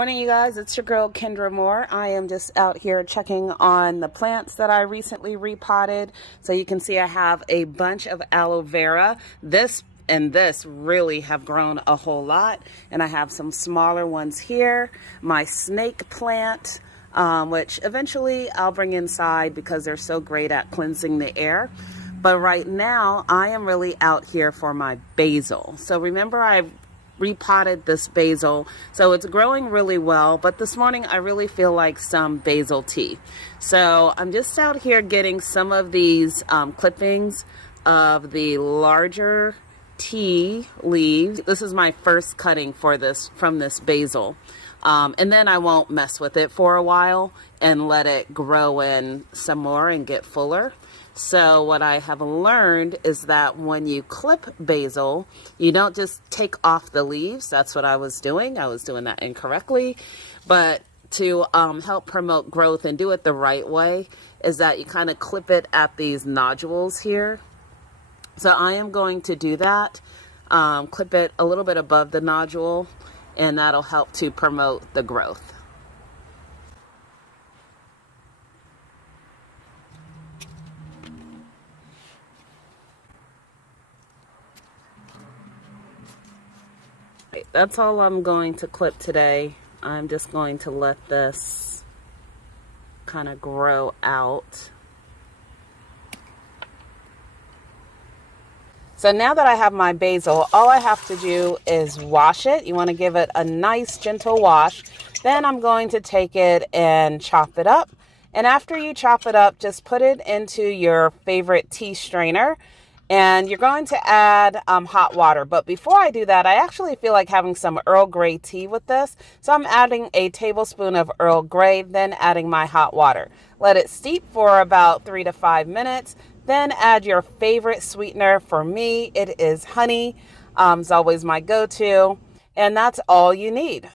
Morning, you guys. It's your girl Kendra Moore. I am just out here checking on the plants that I recently repotted. So you can see I have a bunch of aloe vera. This and this really have grown a whole lot, and I have some smaller ones here. My snake plant, which eventually I'll bring inside because they're so great at cleansing the air. But right now I am really out here for my basil. So remember, I've repotted this basil, so it's growing really well, but this morning I really feel like some basil tea. So I'm just out here getting some of these clippings of the larger tea leaves. This is my first cutting for this from this basil, and then I won't mess with it for a while and let it grow in some more and get fuller. So what I have learned is that when you clip basil, you don't just take off the leaves. That's what I was doing. I was doing that incorrectly. But to help promote growth and do it the right way is that you kind of clip it at these nodules here. So I am going to do that, clip it a little bit above the nodule, and that'll help to promote the growth. That's all I'm going to clip today. I'm just going to let this kind of grow out. So now that I have my basil, all I have to do is wash it. You want to give it a nice gentle wash. Then I'm going to take it and chop it up. And after you chop it up, just put it into your favorite tea strainer. And you're going to add hot water. But before I do that, I actually feel like having some Earl Grey tea with this. So I'm adding a tablespoon of Earl Grey, then adding my hot water. Let it steep for about 3 to 5 minutes. Then add your favorite sweetener. For me, it is honey. It's always my go-to. And that's all you need.